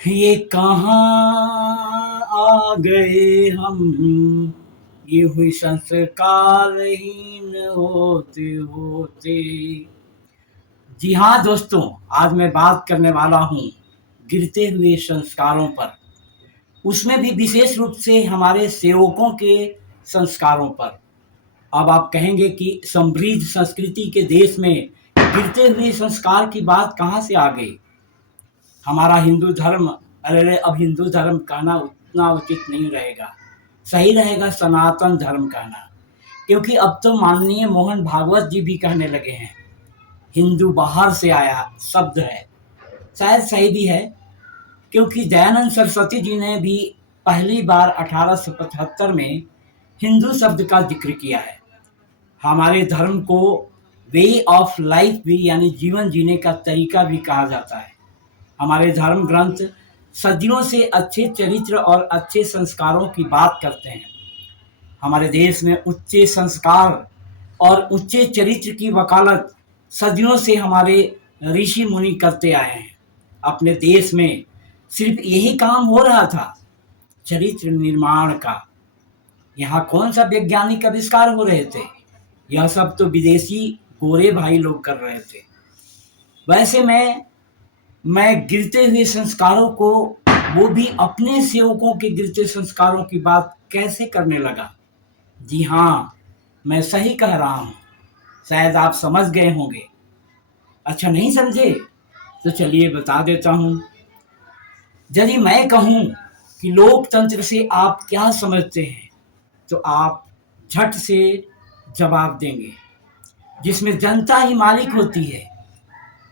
ये कहाँ आ गए हम, ये हुई संस्कारहीन होते होते। जी हाँ दोस्तों, आज मैं बात करने वाला हूँ गिरते हुए संस्कारों पर, उसमें भी विशेष रूप से हमारे सेवकों के संस्कारों पर। अब आप कहेंगे कि समृद्ध संस्कृति के देश में गिरते हुए संस्कार की बात कहाँ से आ गई? हमारा हिंदू धर्म, अरे अब हिंदू धर्म कहना उतना उचित नहीं रहेगा, सही रहेगा सनातन धर्म कहना। क्योंकि अब तो माननीय मोहन भागवत जी भी कहने लगे हैं, हिंदू बाहर से आया शब्द है। शायद सही भी है, क्योंकि दयानंद सरस्वती जी ने भी पहली बार 1875 में हिंदू शब्द का जिक्र किया है। हमारे धर्म को वे ऑफ लाइफ भी यानी जीवन जीने का तरीका भी कहा जाता है। हमारे धर्म ग्रंथ सदियों से अच्छे चरित्र और अच्छे संस्कारों की बात करते हैं। हमारे देश में उच्चे संस्कार और उच्चे चरित्र की वकालत सदियों से हमारे ऋषि मुनि करते आए हैं। अपने देश में सिर्फ यही काम हो रहा था, चरित्र निर्माण का। यहाँ कौन सा वैज्ञानिक आविष्कार हो रहे थे? यह सब तो विदेशी गोरे भाई लोग कर रहे थे। वैसे मैं गिरते हुए संस्कारों को, वो भी अपने सेवकों के गिरते संस्कारों की बात कैसे करने लगा? जी हाँ, मैं सही कह रहा हूँ। शायद आप समझ गए होंगे। अच्छा नहीं समझे? तो चलिए बता देता हूँ। यदि मैं कहूँ कि लोकतंत्र से आप क्या समझते हैं, तो आप झट से जवाब देंगे, जिसमें जनता ही मालिक होती है।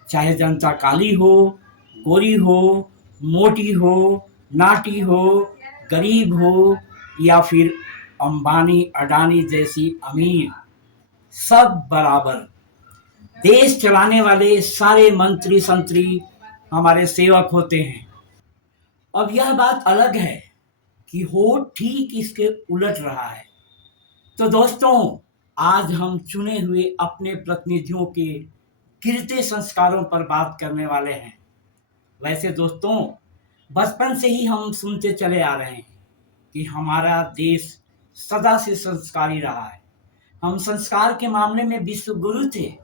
चाहे जनता काली हो, गोरी हो, मोटी हो, नाटी हो, गरीब हो या फिर अंबानी अडानी जैसी अमीर, सब बराबर। देश चलाने वाले सारे मंत्री संतरी हमारे सेवक होते हैं। अब यह बात अलग है कि हो ठीक इसके उलट रहा है। तो दोस्तों, आज हम चुने हुए अपने प्रतिनिधियों के गिरते संस्कारों पर बात करने वाले हैं। वैसे दोस्तों, बचपन से ही हम सुनते चले आ रहे हैं कि हमारा देश सदा से संस्कारी रहा है। हम संस्कार के मामले में विश्व गुरु थे,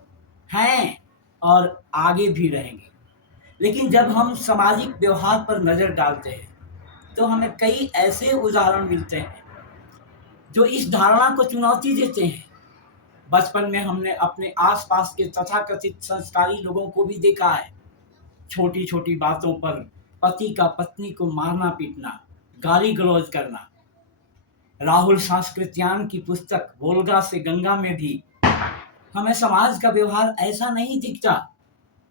हैं और आगे भी रहेंगे। लेकिन जब हम सामाजिक व्यवहार पर नज़र डालते हैं, तो हमें कई ऐसे उदाहरण मिलते हैं जो इस धारणा को चुनौती देते हैं। बचपन में हमने अपने आसपास के तथाकथित संस्कारी लोगों को भी देखा है। छोटी छोटी बातों पर पति का पत्नी को मारना पीटना, गाली गलौज करना। राहुल सांस्कृत्यान की पुस्तक वोल्गा से गंगा में भी हमें समाज का व्यवहार ऐसा नहीं दिखता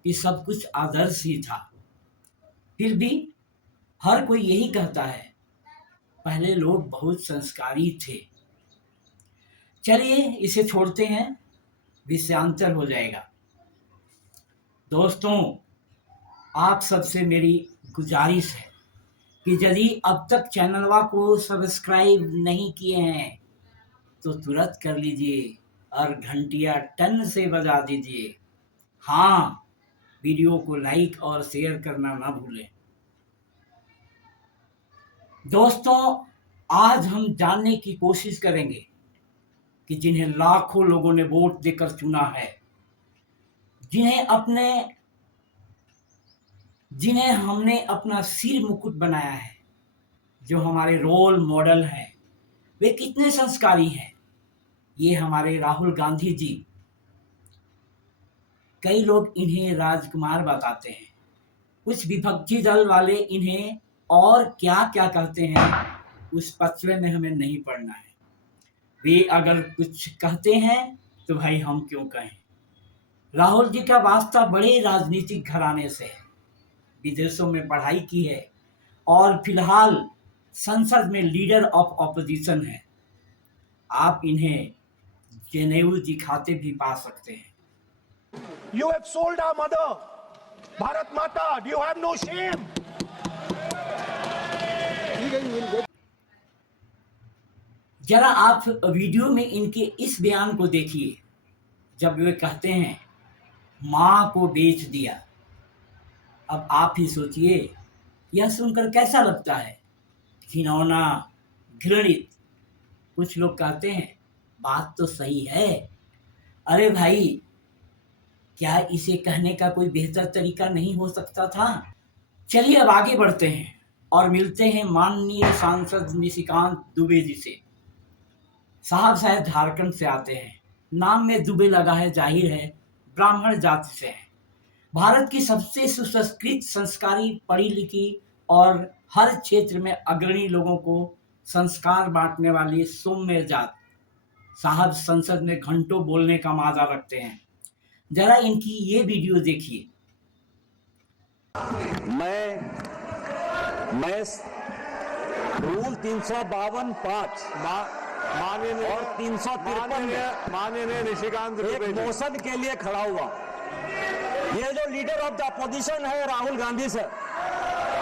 कि सब कुछ आदर्श ही था। फिर भी हर कोई यही कहता है, पहले लोग बहुत संस्कारी थे। चलिए इसे छोड़ते हैं, विषयांतर हो जाएगा। दोस्तों, आप सबसे मेरी गुजारिश है कि यदि अब तक चैनलवा को सब्सक्राइब नहीं किए हैं, तो तुरंत कर लीजिए और घंटिया टन से बजा दीजिए। हाँ, वीडियो को लाइक और शेयर करना ना भूलें। दोस्तों, आज हम जानने की कोशिश करेंगे कि जिन्हें लाखों लोगों ने वोट देकर चुना है, जिन्हें हमने अपना सिर मुकुट बनाया है, जो हमारे रोल मॉडल हैं, वे कितने संस्कारी हैं। ये हमारे राहुल गांधी जी। कई लोग इन्हें राजकुमार बताते हैं, कुछ विपक्षी दल वाले इन्हें और क्या क्या कहते हैं, उस पचड़े में हमें नहीं पड़ना है। वे अगर कुछ कहते हैं तो भाई हम क्यों कहें। राहुल जी का वास्ता बड़े राजनीतिक घराने से है, विदेशों में पढ़ाई की है और फिलहाल संसद में लीडर ऑफ ऑपोजिशन है। आप इन्हें जनेऊ दिखाते भी पा सकते हैं। You have sold our mother, Bharat Mata. Do you have no shame? जरा आप वीडियो में इनके इस बयान को देखिए, जब वे कहते हैं माँ को बेच दिया। अब आप ही सोचिए, यह सुनकर कैसा लगता है? घिनौना, घृणित। कुछ लोग कहते हैं बात तो सही है। अरे भाई, क्या इसे कहने का कोई बेहतर तरीका नहीं हो सकता था? चलिए अब आगे बढ़ते हैं और मिलते हैं माननीय सांसद निशिकांत दुबे जी से। साहब शायद झारखंड से आते हैं, नाम में दुबे लगा है, जाहिर है ब्राह्मण जाति से हैं। भारत की सबसे सुसंस्कृत, संस्कारी, पढ़ी लिखी और हर क्षेत्र में अग्रणी लोगों को संस्कार बांटने वाली सौम्य जात साहब संसद में घंटों बोलने का माजा रखते हैं। जरा इनकी ये वीडियो देखिए। मैं रूल 352(5) और 353 माननीय निशिकांत एक मोशन के लिए खड़ा हुआ। ये जो लीडर ऑफ द अपोजिशन है राहुल गांधी सर,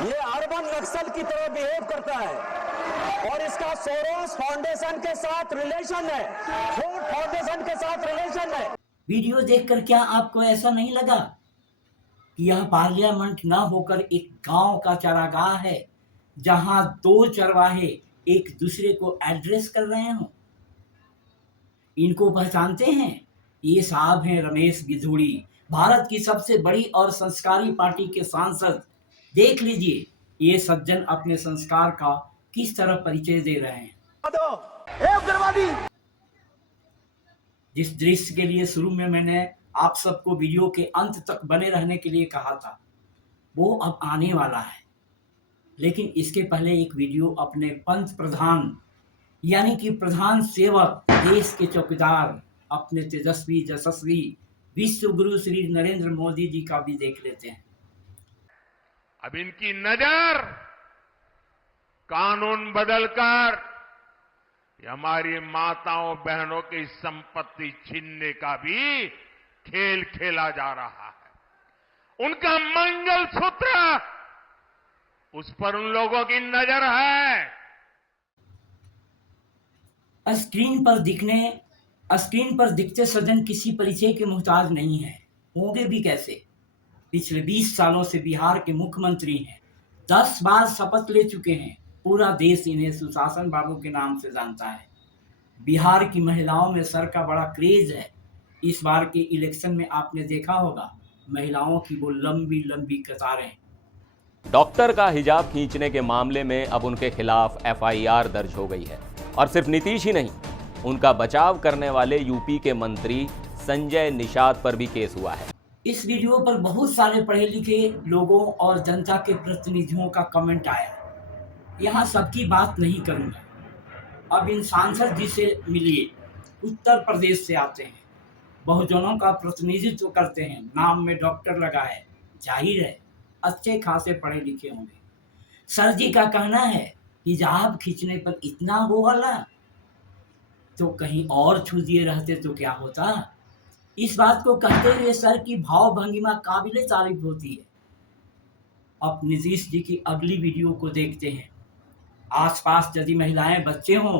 ये अर्बन नक्सल की तरह बिहेव करता है और इसका सोरोस फाउंडेशन के साथ रिलेशन है, फोर्ड फाउंडेशन के साथ रिलेशन है। वीडियो देखकर क्या आपको ऐसा नहीं लगा कि यह पार्लियामेंट न होकर एक गांव का चारागाह है, जहां दो चरवाहे एक दूसरे को एड्रेस कर रहे हों? इनको पहचानते हैं? ये साहब हैं रमेश गिधूड़ी, भारत की सबसे बड़ी और संस्कारी पार्टी के सांसद। देख लीजिए ये सज्जन अपने संस्कार का किस तरह परिचय दे रहे हैं। जिस दृश्य के लिए शुरू में मैंने आप सबको वीडियो के अंत तक बने रहने के लिए कहा था, वो अब आने वाला है। लेकिन इसके पहले एक वीडियो अपने पंत प्रधान यानी कि प्रधान सेवक, देश के चौकीदार, अपने तेजस्वी यशस्वी विश्व गुरु श्री नरेंद्र मोदी जी का भी देख लेते हैं। अब इनकी नजर कानून बदलकर हमारी माताओं बहनों की संपत्ति छीनने का भी खेल खेला जा रहा है। उनका मंगलसूत्र, उस पर उन लोगों की नजर है। स्क्रीन पर दिखते सज्जन किसी परिचय के मोहताज नहीं है, होंगे भी कैसे? पिछले 20 सालों से बिहार के मुख्यमंत्री हैं, 10 बार शपथ ले चुके हैं। पूरा देश इन्हें सुशासन बाबू के नाम से जानता है। बिहार की महिलाओं में सर का बड़ा क्रेज है। इस बार के इलेक्शन में आपने देखा होगा महिलाओं की वो लंबी लंबी कतारें। डॉक्टर का हिजाब खींचने के मामले में अब उनके खिलाफ एफआईआर दर्ज हो गई है। और सिर्फ नीतीश ही नहीं, उनका बचाव करने वाले यूपी के मंत्री संजय निषाद पर भी केस हुआ है। इस वीडियो पर बहुत सारे पढ़े लिखे लोगों और जनता के प्रतिनिधियों का कमेंट आया। यहाँ सबकी बात नहीं करूँगा। अब इन सांसद जी से मिलिए। उत्तर प्रदेश से आते हैं, बहुजनों का प्रतिनिधित्व करते हैं, नाम में डॉक्टर लगा है, जाहिर है अच्छे खासे पढ़े लिखे होंगे। सर जी का कहना है कि हिजाब खींचने पर इतना हो हल्ला, तो कहीं और छू दिए रहते तो क्या होता। इस बात को कहते हुए सर की भाव भंगिमा काबिले तारीफ होती है। अब नीतीश जी की अगली वीडियो को देखते हैं। आसपास यदि महिलाएं बच्चे हों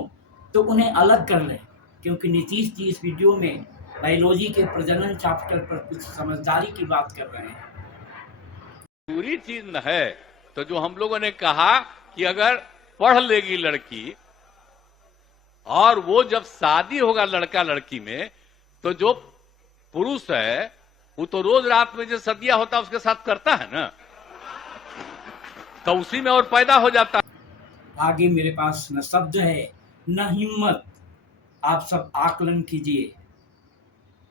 तो उन्हें अलग कर लें, क्योंकि नीतीश जी इस वीडियो में बायोलॉजी के प्रजनन चैप्टर पर कुछ समझदारी की बात कर रहे हैं। पूरी चीज न है तो जो हम लोगों ने कहा कि अगर पढ़ लेगी लड़की और वो जब शादी होगा लड़का लड़की में, तो जो पुरुष है वो तो रोज रात में जो सदिया होता है उसके साथ करता है ना, तो उसी में और पैदा हो जाता है। आगे मेरे पास न शब्द है न हिम्मत, आप सब आकलन कीजिए।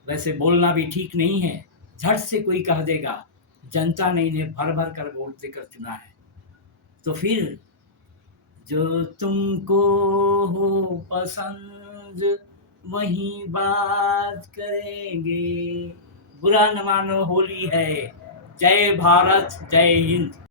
वैसे बोलना भी ठीक नहीं है, झट से कोई कह देगा जनता ने इन्हें भर भर कर वोट देकर चुना है, तो फिर जो तुमको हो पसंद वही बात करेंगे। बुरा न मानो, होली है। जय भारत, जय हिंद।